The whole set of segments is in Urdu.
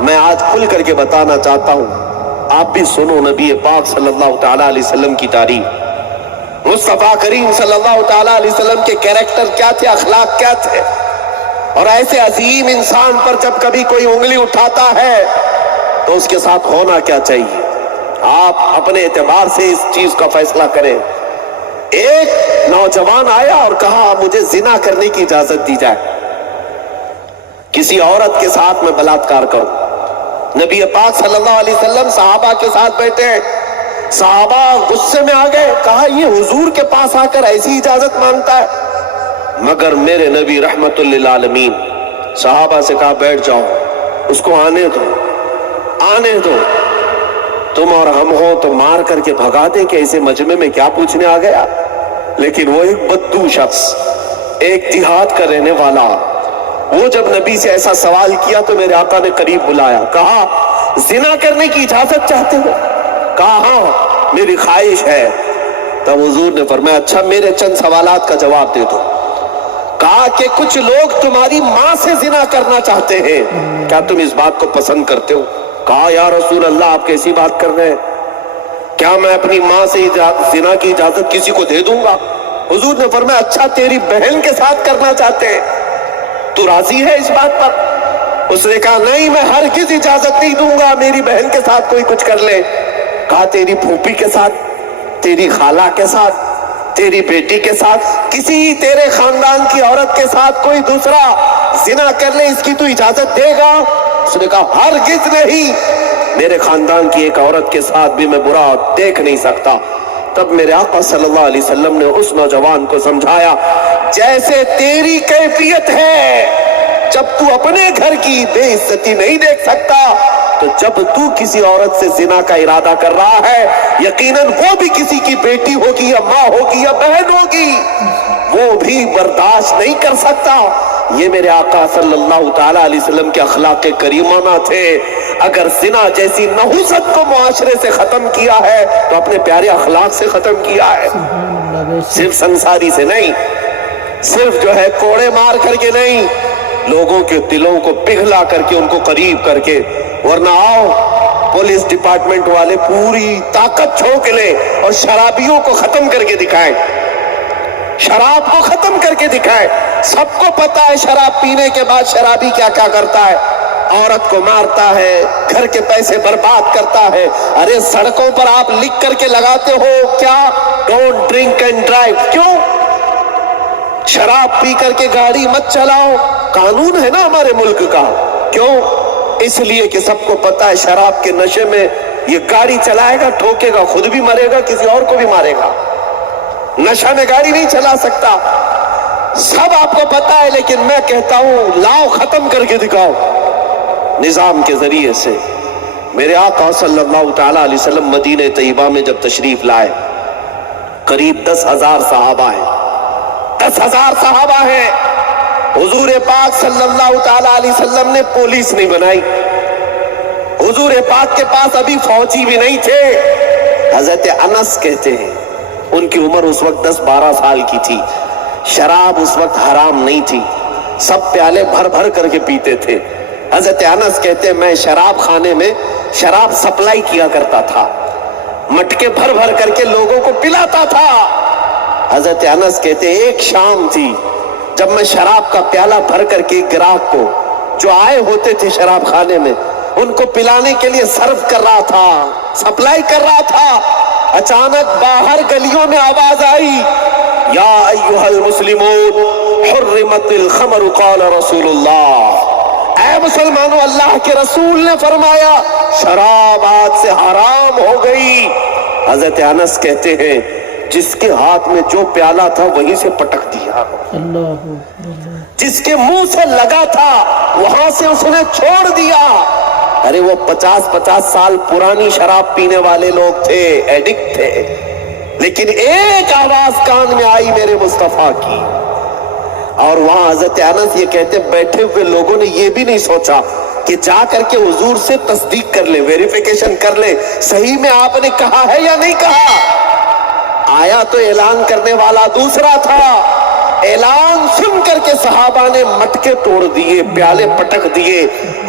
میں آج کھل کر کے بتانا چاہتا ہوں، آپ بھی سنو نبی پاک صلی اللہ تعالیٰ علیہ وسلم کی تعریف، مصطفیٰ کریم صلی اللہ تعالیٰ علیہ وسلم کے کیریکٹر کیا تھے، اخلاق کیا تھے، اور ایسے عظیم انسان پر جب کبھی کوئی انگلی اٹھاتا ہے تو اس کے ساتھ ہونا کیا چاہیے۔ آپ اپنے اعتبار سے اس چیز کا فیصلہ کریں۔ ایک نوجوان آیا اور کہا مجھے زنا کرنے کی اجازت دی جائے، کسی عورت کے ساتھ میں بلااتکار کروں۔ نبی پاک صلی اللہ علیہ وسلم صحابہ کے ساتھ بیٹھے ہیں، صحابہ غصے میں آ گئے، کہا یہ حضور کے پاس آ کر ایسی اجازت مانگتا ہے، مگر میرے نبی رحمت للعالمین۔ صحابہ سے کہا بیٹھ جاؤ، اس کو آنے دو، آنے دو، تم اور ہم ہو تو مار کر کے بھگا دے کہ اسے مجمع میں کیا پوچھنے آ گیا۔ لیکن وہ ایک بدو شخص، ایک دیہات کا رہنے والا، وہ جب نبی سے ایسا سوال کیا تو میرے آقا نے قریب بلایا، کہا زنا کرنے کی اجازت چاہتے ہو؟ کہا ہاں میری خواہش ہے۔ تب حضور نے فرمایا اچھا میرے چند سوالات کا جواب دے دو۔ کہا کہ کچھ لوگ تمہاری ماں سے زنا کرنا چاہتے ہیں، کیا تم اس بات کو پسند کرتے ہو؟ کہا یا رسول اللہ آپ کیسی بات کر رہے ہیں، کیا میں اپنی ماں سے زنا کی اجازت کسی کو دے دوں گا؟ حضور نے فرمایا اچھا تیری بہن کے ساتھ کرنا چاہتے ہیں، تو راضی ہے اس بات پر؟ اس نے کہا نہیں میں ہرگز اجازت نہیں دوں گا میری بہن کے ساتھ کوئی کچھ کر لے۔ کہا تیری پھوپھی کے ساتھ، تیری خالہ کے ساتھ، تیری بیٹی کے ساتھ، کسی تیرے خاندان کی عورت کے ساتھ کوئی دوسرا زنا کر لے، اس کی تو اجازت دے گا؟ اس نے کہا ہرگز نہیں، میرے خاندان کی ایک عورت کے ساتھ بھی میں برا دیکھ نہیں سکتا۔ تب میرے آقا صلی اللہ علیہ وسلم نے اس نوجوان کو سمجھایا جیسے تیری کیفیت ہے، جب تو اپنے گھر کی بے عزتی نہیں دیکھ سکتا تو جب تو کسی عورت سے زنا کا ارادہ کر رہا ہے یقیناً وہ بھی کسی کی بیٹی ہوگی یا ماں ہوگی یا بہن ہوگی، وہ بھی برداشت نہیں کر سکتا۔ یہ میرے آقا صلی اللہ تعالیٰ علیہ وسلم کے اخلاق کریمانہ تھے۔ اگر زنا جیسی نحوست کو معاشرے سے ختم کیا ہے تو اپنے پیارے اخلاق سے ختم کیا ہے، صرف سنساری سے نہیں، صرف جو ہے کوڑے مار کر کے نہیں، لوگوں کے دلوں کو پگھلا کر کے ان کو قریب کر کے۔ ورنہ آؤ پولیس ڈپارٹمنٹ والے پوری طاقت جھونک لیں اور شرابیوں کو ختم کر کے دکھائیں، شراب کو ختم کر کے دکھائیں۔ سب کو پتا ہے شراب پینے کے بعد شرابی کیا کیا کرتا ہے، عورت کو مارتا ہے، گھر کے پیسے برباد کرتا ہے۔ ارے سڑکوں پر آپ لکھ کر کے لگاتے ہو کیا، ڈونٹ ڈرنک اینڈ ڈرائیو، کیوں؟ شراب پی کر کے گاڑی مت چلاؤ، قانون ہے نا ہمارے ملک کا، کیوں؟ اس لیے کہ سب کو پتا ہے شراب کے نشے میں یہ گاڑی چلائے گا، ٹھوکے گا، خود بھی مرے گا، کسی اور کو بھی مارے گا، نشہ میں گاڑی نہیں چلا سکتا، سب آپ کو پتا ہے۔ لیکن میں کہتا ہوں لاؤ ختم کر کے دکھاؤ نظام کے ذریعے سے۔ میرے آقا صلی اللہ تعالیٰ علیہ وسلم مدینہ طیبہ میں جب تشریف لائے، قریب 10,000 صحابہ ہیں، 10,000 صحابہ ہیں۔ حضور پاک صلی اللہ تعالیٰ علیہ وسلم نے پولیس نہیں بنائی، حضور پاک کے پاس ابھی فوجی بھی نہیں تھے۔ حضرت انس کہتے ہیں ان کی عمر اس وقت 10-12 سال کی تھی، شراب اس وقت حرام نہیں تھی، سب پیالے بھر بھر کر کے پیتے تھے۔ حضرت انس کہتے ہیں میں شراب خانے میں شراب سپلائی کیا کرتا تھا، مٹکے بھر بھر کر کے لوگوں کو پلاتا تھا۔ حضرت انس کہتے ہیں ایک شام تھی جب میں شراب کا پیالہ بھر کر کے گراہک کو جو آئے ہوتے تھے شراب خانے میں ان کو پلانے کے لیے سرو کر رہا تھا، سپلائی کر رہا تھا، اچانک باہر گلیوں میں آواز آئی یا ایھا المسلمون حرمت الخمر قال رسول اللہ، اے مسلمانوں اللہ کے رسول نے فرمایا شراب آج سے حرام ہو گئی۔ حضرت انس کہتے ہیں جس کے ہاتھ میں جو پیالہ تھا وہیں سے پٹک دیا، جس کے منہ سے لگا تھا وہاں سے اس نے چھوڑ دیا۔ ارے وہ 50 سال پرانی شراب پینے والے لوگ تھے، ایڈکٹ تھے، لیکن ایک آواز کان میں آئی میرے مصطفیٰ کی، اور وہاں حضرت انس یہ کہتے بیٹھے ہوئے لوگوں نے یہ بھی نہیں سوچا کہ جا کر کے حضور سے تصدیق کر لے، ویریفیکیشن کر لے صحیح میں آپ نے کہا ہے یا نہیں کہا۔ آیا تو اعلان کرنے والا دوسرا تھا، اعلان سن کر کے صحابہ نے مٹکے توڑ دیے، پیالے پٹک دیے،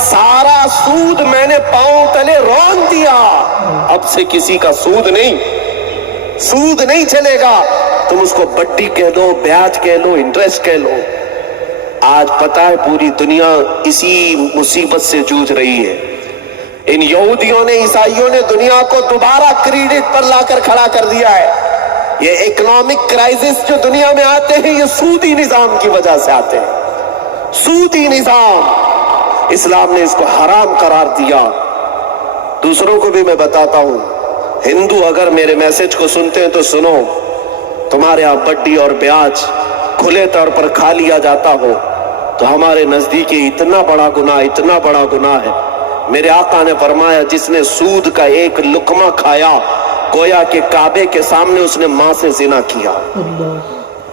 سارا سود میں نے پاؤں تلے رون دیا، اب سے کسی کا سود نہیں چلے گا۔ تم اس کو بٹی کہہ دو، بیاج کہہ لو، انٹرسٹ کہہ لو۔ آج پتہ ہے پوری دنیا اسی مصیبت سے جوجھ رہی ہے۔ ان یہودیوں نے، عیسائیوں نے دنیا کو دوبارہ کریڈٹ پر لا کر کھڑا کر دیا ہے۔ یہ اکنامک کرائسس جو دنیا میں آتے ہیں، یہ سودی نظام کی وجہ سے آتے ہیں۔ سودی نظام، اسلام نے اس کو حرام قرار دیا۔ دوسروں کو بھی میں بتاتا ہوں، ہندو اگر میرے میسج کو سنتے ہیں تو سنو، تمہارے یہاں بڈی اور بیاج کھلے طور پر کھا لیا جاتا ہو تو ہمارے نزدیک اتنا بڑا گناہ ہے۔ میرے آقا نے فرمایا، جس نے سود کا ایک لقمہ کھایا گویا کہ کعبے کے سامنے اس نے ماں سے زنا کیا۔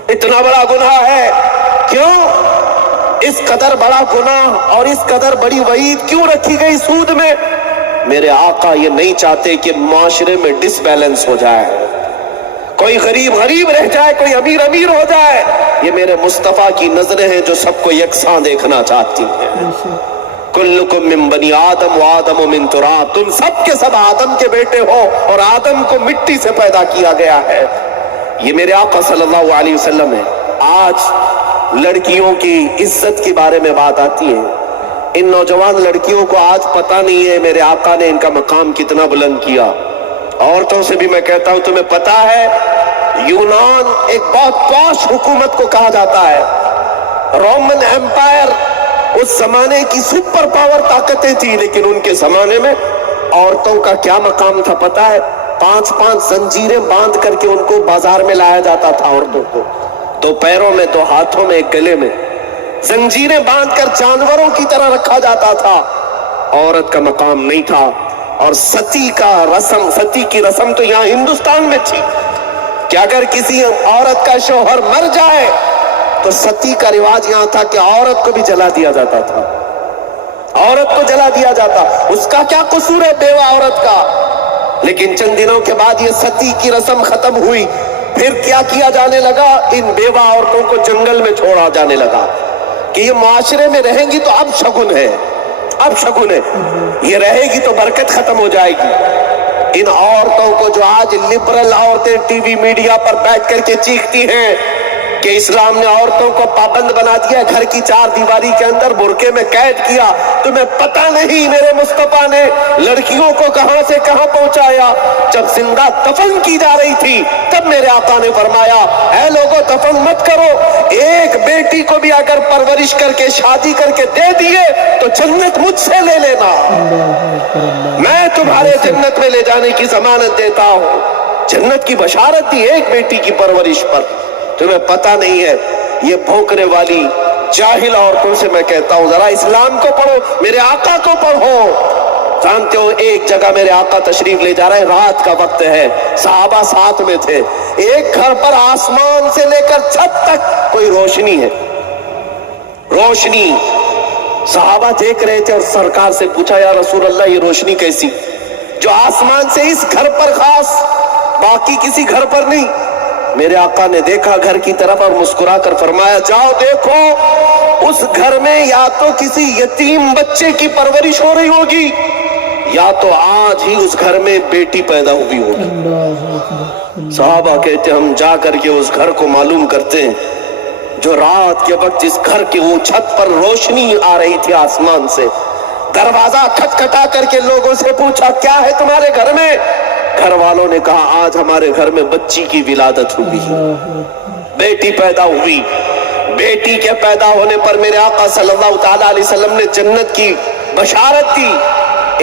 اتنا بڑا گناہ ہے۔ کیوں اس قدر بڑا گناہ اور اس قدر بڑی وعید کیوں رکھی گئی سود میں؟ میرے آقا یہ نہیں چاہتے کہ معاشرے میں ڈس بیلنس ہو جائے، کوئی غریب رہ جائے، کوئی امیر ہو جائے۔ یہ میرے مصطفیٰ کی نظریں ہیں جو سب کو یکساں دیکھنا چاہتی ہیں۔ کلکم من بنی آدم و آدم من تراب، تم سب کے سب آدم کے بیٹے ہو اور آدم کو مٹی سے پیدا کیا گیا ہے۔ یہ میرے آقا صلی اللہ علیہ وسلم ہے۔ آج لڑکیوں کی عزت کے بارے میں بات آتی ہے، ان نوجوان لڑکیوں کو آج پتہ نہیں ہے میرے آقا نے ان کا مقام کتنا بلند کیا۔ عورتوں سے بھی میں کہتا ہوں، تمہیں پتہ ہے یونان ایک بہت پاش حکومت کو کہا جاتا ہے، رومن ایمپائر اس زمانے کی سپر پاور طاقتیں تھی، لیکن ان کے زمانے میں عورتوں کا کیا مقام تھا پتہ ہے؟ 5 زنجیریں باندھ کر کے ان کو بازار میں لایا جاتا تھا، عورتوں کو 2 پیروں میں، 2 ہاتھوں میں، 1 گلے میں زنجیریں باندھ کر جانوروں کی طرح رکھا جاتا تھا۔ عورت کا مقام نہیں تھا۔ اور ستی کی رسم تو یہاں ہندوستان میں تھی کہ اگر کسی عورت کا شوہر مر جائے تو ستی کا رواج یہاں تھا کہ عورت کو بھی جلا دیا جاتا تھا، عورت کو جلا دیا جاتا۔ اس کا کیا قصور ہے بیوہ عورت کا؟ لیکن چند دنوں کے بعد یہ ستی کی رسم ختم ہوئی، پھر کیا کیا جانے لگا؟ ان بیوہ عورتوں کو جنگل میں چھوڑا جانے لگا کہ یہ معاشرے میں رہیں گی تو اب شگن ہے، یہ رہے گی تو برکت ختم ہو جائے گی۔ ان عورتوں کو جو آج لبرل عورتیں ٹی وی میڈیا پر بیٹھ کر کے چیختی ہیں کہ اسلام نے عورتوں کو پابند بنا دیا، گھر کی 4 دیواری کے اندر برقعے میں قید کیا، تمہیں پتہ نہیں میرے مصطفیٰ نے لڑکیوں کو کہاں سے کہاں پہنچایا؟ جب زندہ دفن کی جا رہی تھی تب میرے آقا نے فرمایا، اے لوگوں دفن مت کرو، ایک بیٹی کو بھی اگر پرورش کر کے شادی کر کے دے دیے تو جنت مجھ سے لے لینا، میں تمہارے جنت میں لے جانے کی ضمانت دیتا ہوں۔ جنت کی بشارت دی ایک بیٹی کی پرورش پر۔ تمہیں پتہ نہیں ہے، یہ بھونکنے والی جاہل عورتوں سے میں کہتا ہوں، ذرا اسلام کو پڑھو، میرے آقا کو پڑھو۔ جانتے ہو ایک جگہ میرے آقا تشریف لے جا رہے ہیں، رات کا وقت ہے، صحابہ ساتھ میں تھے، ایک گھر پر آسمان سے لے کر چھت تک کوئی روشنی ہے، روشنی۔ صحابہ دیکھ رہے تھے اور سرکار سے پوچھا، یا رسول اللہ یہ روشنی کیسی جو آسمان سے اس گھر پر خاص، باقی کسی گھر پر نہیں؟ میرے آقا نے دیکھا گھر کی طرف اور مسکرا کر فرمایا، جاؤ دیکھو اس گھر میں یا تو کسی یتیم بچے کی پرورش ہو رہی ہوگی یا تو آج ہی اس گھر میں بیٹی پیدا ہوئی ہوگی۔ صحابہ کہتے ہم جا کر کے اس گھر کو معلوم کرتے ہیں، جو رات کے وقت جس گھر کے وہ چھت پر روشنی آ رہی تھی آسمان سے، دروازہ کھٹکھٹا کر کے لوگوں سے پوچھا، کیا ہے تمہارے گھر میں؟ گھر والوں نے کہا، آج ہمارے گھر میں بچی کی ولادت ہوئی، بیٹی پیدا ہوئی۔ بیٹی کے پیدا ہونے پر میرے آقا صلی اللہ تعالیٰ علیہ وسلم نے جنت کی بشارت دی۔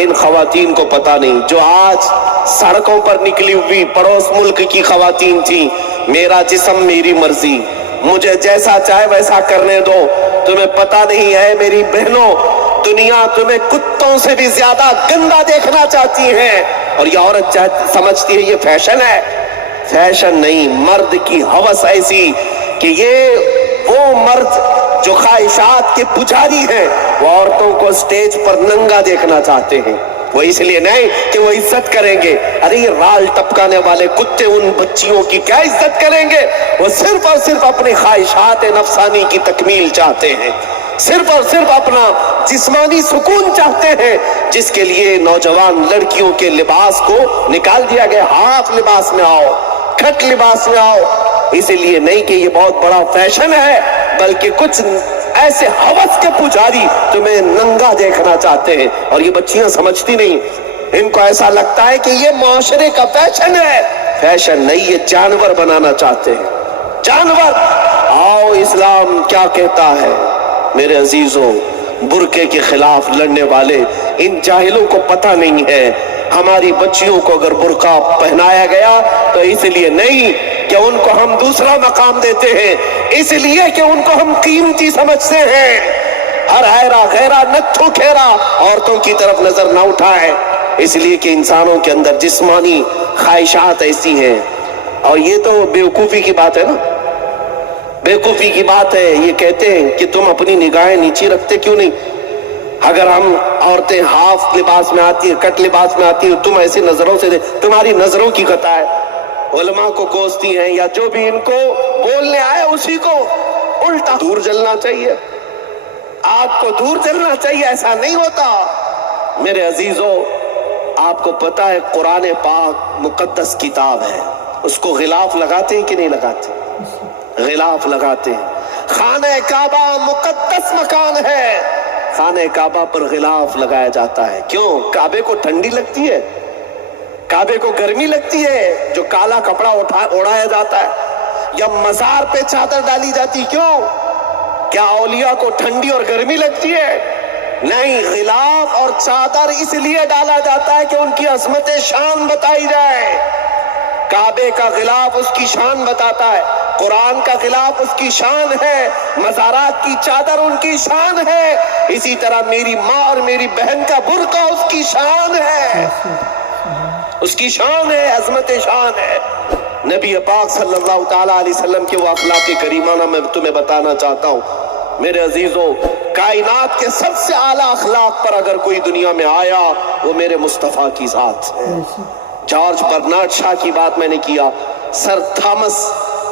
ان خواتین کو پتہ نہیں جو آج سڑکوں پر نکلی ہوئی پڑوس ملک کی خواتین تھیں، میرا جسم میری مرضی، مجھے جیسا چاہے ویسا کرنے دو۔ تمہیں پتہ نہیں ہے میری بہنوں، دنیا تمہیں کتوں سے بھی زیادہ گندا دیکھنا چاہتی ہے، اور یہ عورت سمجھتی ہے یہ فیشن ہے۔ فیشن نہیں، مرد کی ہوس ایسی کہ یہ وہ مرد جو خواہشات کے پجاری ہیں، وہ عورتوں کو سٹیج پر ننگا دیکھنا چاہتے ہیں۔ وہ اس لیے نہیں کہ وہ عزت کریں گے، ارے یہ رال ٹپکانے والے کتے ان بچیوں کی کیا عزت کریں گے؟ وہ صرف اور صرف اپنی خواہشات نفسانی کی تکمیل چاہتے ہیں۔ صرف اور صرف اپنا جسمانی سکون چاہتے ہیں، جس کے لیے نوجوان لڑکیوں کے لباس کو نکال دیا گیا، ہاف لباس میں آؤ، کھٹ لباس میں آؤ، اسی لیے نہیں کہ یہ بہت بڑا فیشن ہے، بلکہ کچھ ایسے ہوس کے پجاری تمہیں ننگا دیکھنا چاہتے ہیں، اور یہ بچیاں سمجھتی نہیں، ان کو ایسا لگتا ہے کہ یہ معاشرے کا فیشن ہے، فیشن نہیں، یہ جانور بنانا چاہتے ہیں، جانور۔ آؤ اسلام کیا کہتا ہے میرے عزیزوں، برقعے کے خلاف لڑنے والے ان جاہلوں کو پتہ نہیں ہے ہماری بچیوں کو اگر برقع پہنایا گیا تو اس لیے نہیں کہ ان کو ہم دوسرا مقام دیتے ہیں، اس لیے کہ ان کو ہم قیمتی سمجھتے ہیں۔ ہر حیرا غیرہ نتھو کھیرا عورتوں کی طرف نظر نہ اٹھائے، اس لیے کہ انسانوں کے اندر جسمانی خواہشات ایسی ہیں، اور یہ تو بیوقوفی کی بات ہے نا، بیوقوفی کی بات ہے۔ یہ کہتے ہیں کہ تم اپنی نگاہیں نیچی رکھتے کیوں نہیں؟ اگر ہم عورتیں ہاف لباس میں آتی ہیں، کٹ لباس میں آتی ہیں، تم ایسی نظروں سے تمہاری نظروں کی خطا ہے، علماء کو کوستی ہیں، یا جو بھی ان کو بولنے آئے اسی کو الٹا دور جلنا چاہیے، آگ کو دور جلنا چاہیے، ایسا نہیں ہوتا۔ میرے عزیزوں، آپ کو پتہ ہے قرآن پاک مقدس کتاب ہے، اس کو غلاف لگاتے ہیں کہ نہیں لگاتے؟ غلاف لگاتے ہیں۔ خانہ کعبہ مقدس مکان ہے، خانہ کعبہ پر غلاف لگایا جاتا ہے، کیوں؟ کعبے کو ٹھنڈی لگتی ہے، کعبے کو گرمی لگتی ہے جو کالا کپڑا اڑایا جاتا ہے، یا مزار پہ چادر ڈالی جاتی، کیوں؟ کیا اولیاء کو ٹھنڈی اور گرمی لگتی ہے؟ نہیں، غلاف اور چادر اس لیے ڈالا جاتا ہے کہ ان کی عظمت شان بتائی جائے۔ کعبے کا غلاف اس کی شان بتاتا ہے، قرآن کا غلاف اس کی شان ہے، مزارات کی چادر ان کی شان ہے، اسی طرح میری ماں اور میری بہن کا برقع اس کی شان ہے، اس کی شان ہے، عظمت شان ہے۔ نبی پاک صلی اللہ تعالیٰ علیہ وسلم کے وہ اخلاق کریمانہ میں تمہیں بتانا چاہتا ہوں میرے عزیزوں۔ کائنات کے سب سے اعلیٰ اخلاق پر اگر کوئی دنیا میں آیا وہ میرے مصطفیٰ کی ذات ہے۔ جارج برنارڈ شاہ کی بات میں نے کیا، سر تھامس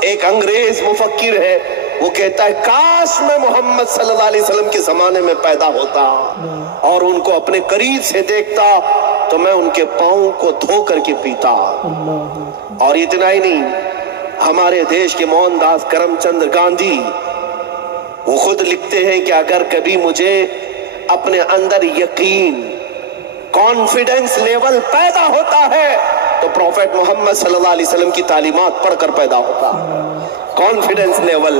ایک انگریز مفکر ہے، وہ کہتا ہے کاش میں محمد صلی اللہ علیہ وسلم کے زمانے میں پیدا ہوتا اور ان کو اپنے قریب سے دیکھتا تو میں ان کے پاؤں کو دھو کر کے پیتا۔ اور اتنا ہی نہیں، ہمارے دیش کے موہن داس کرم چند گاندھی وہ خود لکھتے ہیں کہ اگر کبھی مجھے اپنے اندر یقین، کانفیڈنس لیول پیدا ہوتا ہے تو پروفیٹ محمد صلی اللہ علیہ وسلم کی تعلیمات پڑھ کر پیدا ہوتا، کانفیڈنس لیول۔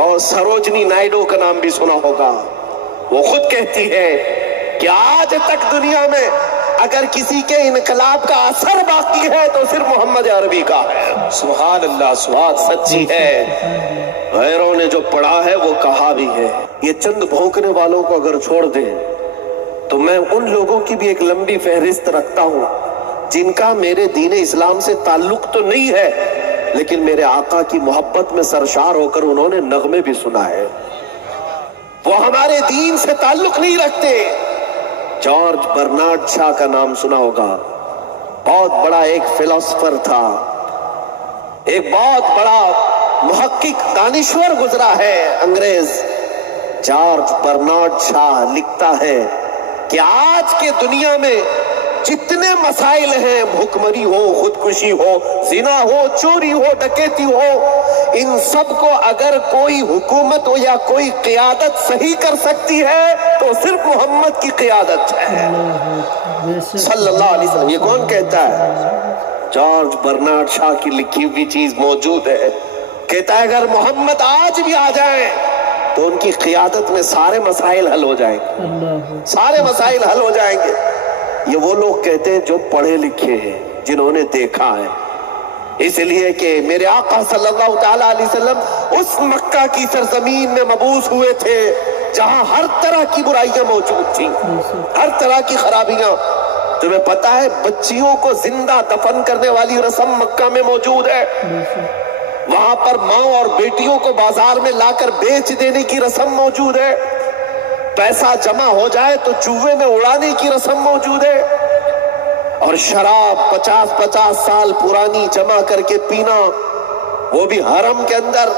اور سروجنی نائیڈو کا نام بھی سنا ہوگا، وہ خود کہتی ہے کہ آج تک دنیا میں اگر کسی کے انقلاب کا اثر باقی ہے تو صرف محمد عربی کا ہے۔ سبحان اللہ، سبحان سچی ہے، غیروں نے جو پڑھا ہے وہ کہا بھی ہے۔ یہ چند بھونکنے والوں کو اگر چھوڑ دیں تو میں ان لوگوں کی بھی ایک لمبی فہرست رکھتا ہوں جن کا میرے دین اسلام سے تعلق تو نہیں ہے، لیکن میرے آقا کی محبت میں سرشار ہو کر انہوں نے نغمے بھی سنا ہے، وہ ہمارے دین سے تعلق نہیں رکھتے۔ جارج برنارڈ شاہ کا نام سنا ہوگا، بہت بڑا ایک فلسفر تھا، ایک بہت بڑا محقق دانشور گزرا ہے انگریز۔ جارج برنارڈ شاہ لکھتا ہے کہ آج کے دنیا میں جتنے مسائل ہیں، بھوکمری ہو، خودکشی ہو، زنا ہو، چوری ہو، ڈکیتی ہو، ان سب کو اگر کوئی حکومت ہو یا کوئی قیادت صحیح کر سکتی ہے تو صرف محمد کی قیادت ہے صلی اللہ علیہ وسلم۔ یہ کون کہتا ہے؟ جارج برنارڈ شاہ کی لکھی ہوئی چیز موجود ہے، کہتا ہے اگر محمد آج بھی آ جائیں تو ان کی قیادت میں سارے مسائل حل ہو جائیں گے، سارے مسائل حل ہو جائیں گے۔ یہ وہ لوگ کہتے ہیں جو پڑھے لکھے ہیں، جنہوں نے دیکھا ہے، اس لیے کہ میرے آقا صلی اللہ تعالیٰ علیہ وسلم اس مکہ کی سرزمین میں مبعوث ہوئے تھے جہاں ہر طرح کی برائیاں موجود تھیں، ہر طرح کی خرابیاں۔ تمہیں پتا ہے بچیوں کو زندہ دفن کرنے والی رسم مکہ میں موجود ہے، وہاں پر ماں اور بیٹیوں کو بازار میں لا کر بیچ دینے کی رسم موجود ہے، پیسہ جمع ہو جائے تو جوے میں اڑانے کی رسم موجود ہے، اور شراب 50 سال پرانی جمع کر کے پینا، وہ بھی حرم کے اندر۔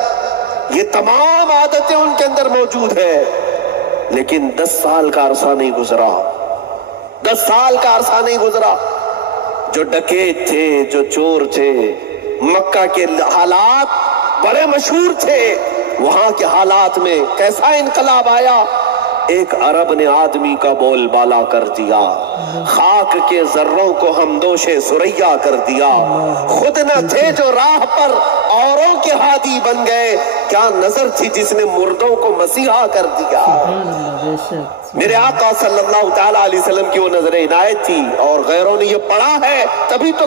یہ تمام عادتیں ان کے اندر موجود ہے، لیکن 10 سال کا عرصہ نہیں گزرا، 10 سال کا عرصہ نہیں گزرا، جو ڈکیت تھے، جو چور تھے، مکہ کے حالات بڑے مشہور تھے، وہاں کے حالات میں کیسا انقلاب آیا، ایک عرب نے آدمی کا بول بالا کر دیا، خاک کے ذروں کو ہمدوش ثریا کر دیا، خود نہ تھے جو راہ پر اوروں کے ہادی بن گئے، کیا نظر تھی جس نے مردوں کو مسیحا کر دیا۔ میرے آقا صلی اللہ تعالیٰ علیہ وسلم کی وہ نظر عنایت تھی، اور غیروں نے یہ پڑھا ہے، تبھی تو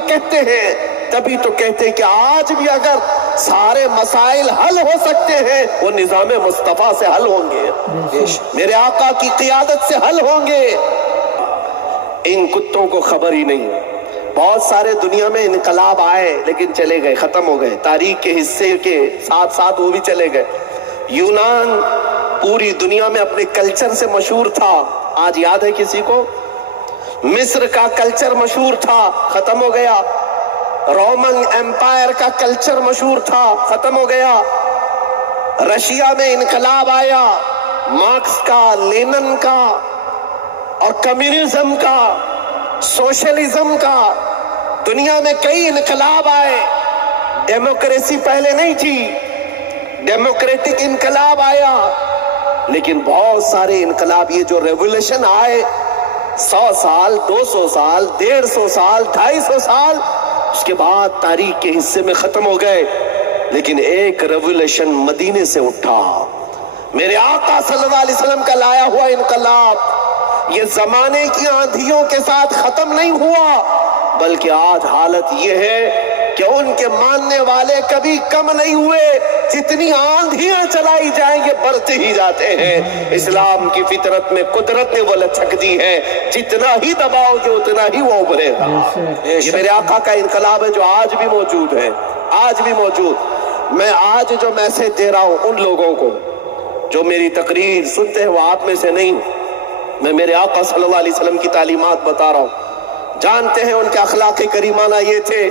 کہتے ہیں کہ آج بھی اگر سارے مسائل حل ہو سکتے ہیں وہ نظام مصطفیٰ سے حل ہوں گے، میرے آقا کی قیادت سے حل ہوں گے۔ ان کتوں کو خبر ہی نہیں، بہت سارے دنیا میں انقلاب آئے لیکن چلے گئے، ختم ہو گئے، تاریخ کے حصے کے ساتھ ساتھ وہ بھی چلے گئے۔ یونان پوری دنیا میں اپنے کلچر سے مشہور تھا، آج یاد ہے کسی کو؟ مصر کا کلچر مشہور تھا، ختم ہو گیا۔ رومن ایمپائر کا کلچر مشہور تھا، ختم ہو گیا۔ رشیا میں انقلاب آیا، مارکس کا، لینن کا، اور کمیونزم کا، سوشلزم کا، دنیا میں کئی انقلاب آئے۔ ڈیموکریسی پہلے نہیں تھی، ڈیموکریٹک انقلاب آیا، لیکن بہت سارے انقلاب، یہ جو ریولیوشن آئے، 100 سال، 200 سال، 150 سال، 250 سال، اس کے بعد تاریخ کے حصے میں ختم ہو گئے، لیکن ایک ریولیوشن مدینے سے اٹھا، میرے آقا صلی اللہ علیہ وسلم کا لایا ہوا انقلاب، یہ زمانے کی آندھیوں کے ساتھ ختم نہیں ہوا، بلکہ آج حالت یہ ہے کہ ان کے ماننے والے کبھی کم نہیں ہوئے، جتنی آندھیاں چلائی جائیں گے بڑھتے ہی جاتے ہیں۔ اسلام کی فطرت میں قدرت نے وہ لچک دی ہے، جتنا ہی دباؤ گے اتنا ہی وہ ابھرے گا۔ یہ میرے آقا کا انقلاب ہے جو آج بھی موجود ہے، آج بھی موجود۔ میں آج جو میسج دے رہا ہوں ان لوگوں کو جو میری تقریر سنتے ہیں، وہ آپ میں سے نہیں، میں میرے آقا صلی اللہ علیہ وسلم کی تعلیمات بتا رہا ہوں۔ جانتے ہیں ان کے اخلاق کریمانہ یہ تھے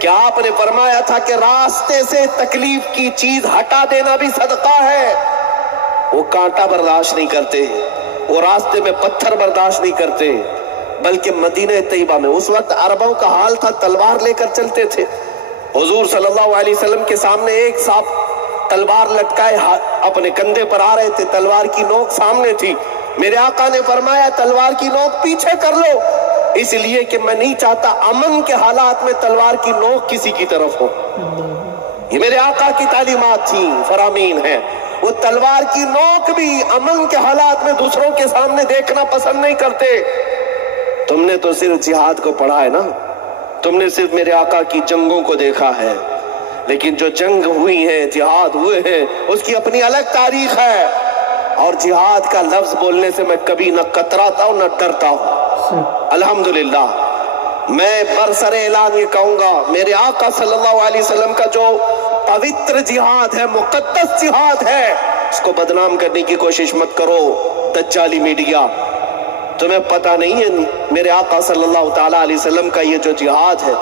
کہ آپ نے فرمایا تھا کہ راستے سے تکلیف کی چیز ہٹا دینا بھی صدقہ ہے۔ وہ کانٹا برداشت نہیں کرتے، وہ راستے میں پتھر برداشت نہیں کرتے، بلکہ مدینہ طیبہ میں اس وقت عربوں کا حال تھا تلوار لے کر چلتے تھے۔ حضور صلی اللہ علیہ وسلم کے سامنے ایک صاحب تلوار لٹکائے اپنے کندھے پر آ رہے تھے، تلوار کی نوک سامنے تھی، میرے آقا نے فرمایا تلوار کی نوک پیچھے کر لو، اس لیے کہ میں نہیں چاہتا امن کے حالات میں تلوار کی نوک کسی کی طرف ہو۔ یہ میرے آقا کی تعلیمات تھیں، فرامین ہیں۔ وہ تلوار کی نوک بھی امن کے حالات میں دوسروں کے سامنے دیکھنا پسند نہیں کرتے۔ تم نے تو صرف جہاد کو پڑھا ہے نا، تم نے صرف میرے آقا کی جنگوں کو دیکھا ہے، لیکن جو جنگ ہوئی ہیں، جہاد ہوئے ہیں، اس کی اپنی الگ تاریخ ہے، اور جہاد کا لفظ بولنے سے میں کبھی نہ کتراتا ہوں نہ ڈرتا ہوں۔ الحمدللہ میں برسر اعلان یہ کہوں گا، میرے آقا صلی اللہ علیہ وسلم کا جو پوتر جہاد ہے، مقدس جہاد ہے، اس کو بدنام کرنے کی کوشش مت کرو دجالی میڈیا۔ تمہیں پتہ نہیں ہے میرے آقا صلی اللہ تعالیٰ علیہ وسلم کا یہ جو جہاد ہے،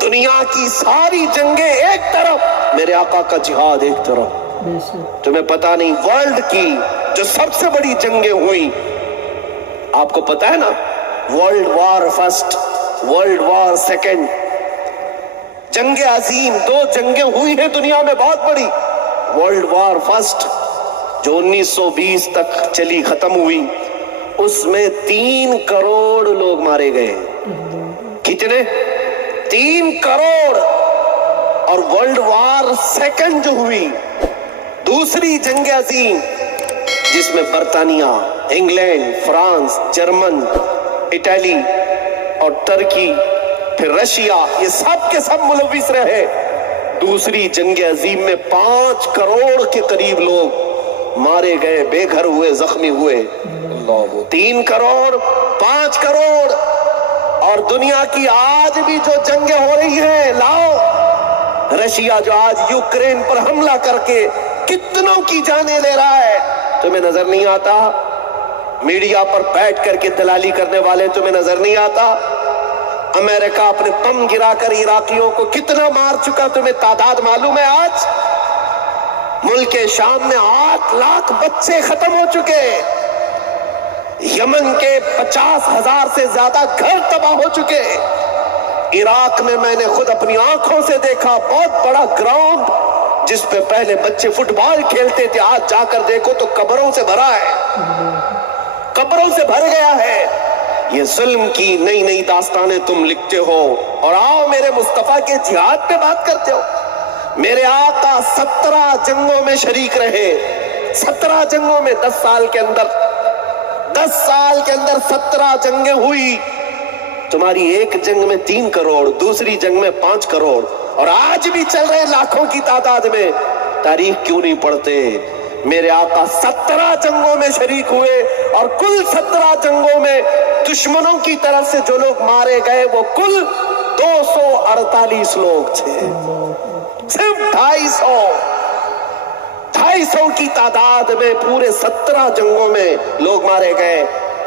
دنیا کی ساری جنگیں ایک طرف، میرے آقا کا جہاد ایک طرف۔ تمہیں پتہ نہیں ورلڈ کی جو سب سے بڑی جنگیں ہوئی، آپ کو پتہ ہے نا، world war first, world war second, جنگ عظیم، 2 جنگیں ہوئی ہیں دنیا میں بہت بڑی۔ ورلڈ وار فرسٹ جو 1920 تک چلی، ختم ہوئی، اس میں 3 کروڑ لوگ مارے گئے۔ کتنے؟ 3 کروڑ۔ اور ورلڈ وار سیکنڈ جو ہوئی، دوسری جنگ عظیم، جس میں برطانیہ، انگلینڈ، فرانس، جرمن، اٹلی اور ترکی، پھر رشیا، یہ سب کے سب ملوث رہے۔ دوسری جنگ عظیم میں 5 کروڑ کے قریب لوگ مارے گئے، بے گھر ہوئے، زخمی ہوئے۔ 3 کروڑ، 5 کروڑ۔ اور دنیا کی آج بھی جو جنگیں ہو رہی ہیں، لاؤ، رشیا جو آج یوکرین پر حملہ کر کے کتنوں کی جانیں لے رہا ہے، تمہیں نظر نہیں آتا؟ میڈیا پر بیٹھ کر کے دلالی کرنے والے تمہیں نظر نہیں آتا؟ امریکہ اپنے بم گرا کر عراقیوں کو کتنا مار چکا، تمہیں تعداد معلوم ہے؟ آج ملک شام میں 8 لاکھ بچے ختم ہو چکے، یمن کے 50,000 سے زیادہ گھر تباہ ہو چکے، عراق میں نے خود اپنی آنکھوں سے دیکھا بہت بڑا گراؤنڈ جس پہ پہلے بچے فٹ بال کھیلتے تھے، آج جا کر دیکھو تو قبروں سے بھرا ہے، قبروں سے بھر گیا ہے۔ یہ ظلم کی نئی نئی داستانیں تم لکھتے ہو، اور آؤ میرے مصطفیٰ کے جہاد پہ بات کرتے ہو۔ میرے آقا 17 جنگوں میں شریک رہے، 17 جنگوں میں 10 سال کے اندر 17 جنگیں ہوئی۔ تمہاری ایک جنگ میں 3 کروڑ، دوسری جنگ میں 5 کروڑ، اور آج بھی چل رہے لاکھوں کی تعداد میں۔ تاریخ کیوں نہیں پڑھتے؟ میرے آقا 17 جنگوں میں شریک ہوئے، اور کل 17 جنگوں میں دشمنوں کی طرف سے جو لوگ مارے گئے وہ کل 248 لوگ تھے، صرف 250 کی تعداد میں پورے 17 جنگوں میں لوگ مارے گئے،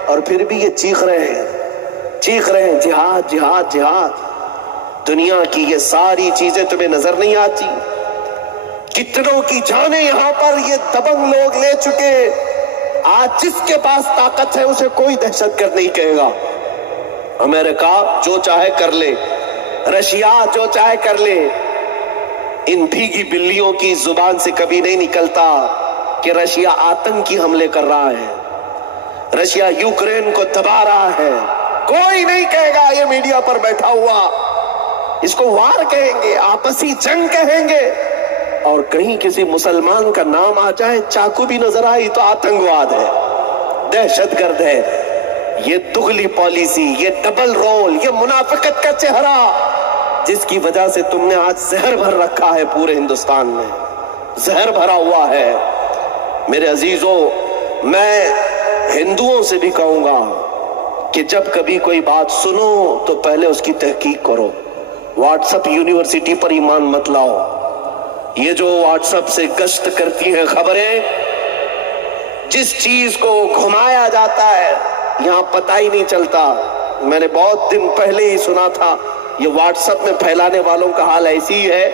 اور پھر بھی یہ چیخ رہے ہیں جہاد جہاد جہاد۔ دنیا کی یہ ساری چیزیں تمہیں نظر نہیں آتی؟ کتنوں کی جانیں یہاں پر یہ دبنگ لوگ لے چکے۔ آج جس کے پاس طاقت ہے اسے کوئی دہشت گرد نہیں کہے گا۔ امریکہ جو چاہے کر لے، رشیا جو چاہے کر لے، ان بھیگی بلیوں کی زبان سے کبھی نہیں نکلتا کہ رشیا آتنکی حملے کر رہا ہے، رشیا یوکرین کو دبا رہا ہے۔ کوئی نہیں کہے گا یہ میڈیا پر بیٹھا ہوا، اس کو وار کہیں گے، آپسی جنگ کہیں گے، اور کہیں کسی مسلمان کا نام آ جائے، چاقو بھی نظر آئی تو آتنکواد ہے، دہشت گرد ہے۔ یہ دغلی پالیسی، یہ ڈبل رول، یہ منافقت کا چہرہ، جس کی وجہ سے تم نے آج زہر بھر رکھا ہے، پورے ہندوستان میں زہر بھرا ہوا ہے۔ میرے عزیزوں، میں ہندوؤں سے بھی کہوں گا کہ جب کبھی کوئی بات سنو تو پہلے اس کی تحقیق کرو۔ واٹس ایپ یونیورسٹی پر ایمان مت لاؤ۔ یہ جو واٹس ایپ سے گشت کرتی ہیں خبریں، جس چیز کو گھمایا جاتا ہے یہاں پتہ ہی نہیں چلتا۔ میں نے بہت دن پہلے ہی سنا تھا، یہ واٹس ایپ میں پھیلانے والوں کا حال ایسی ہے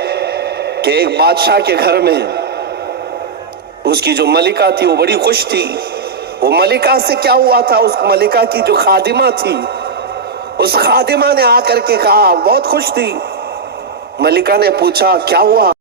کہ ایک بادشاہ کے گھر میں اس کی جو ملکہ تھی وہ بڑی خوش تھی۔ وہ ملکہ سے کیا ہوا تھا، اس ملکہ کی جو خادمہ تھی، اس خادمہ نے آ کر کے کہا، بہت خوش تھی، ملکہ نے پوچھا کیا ہوا؟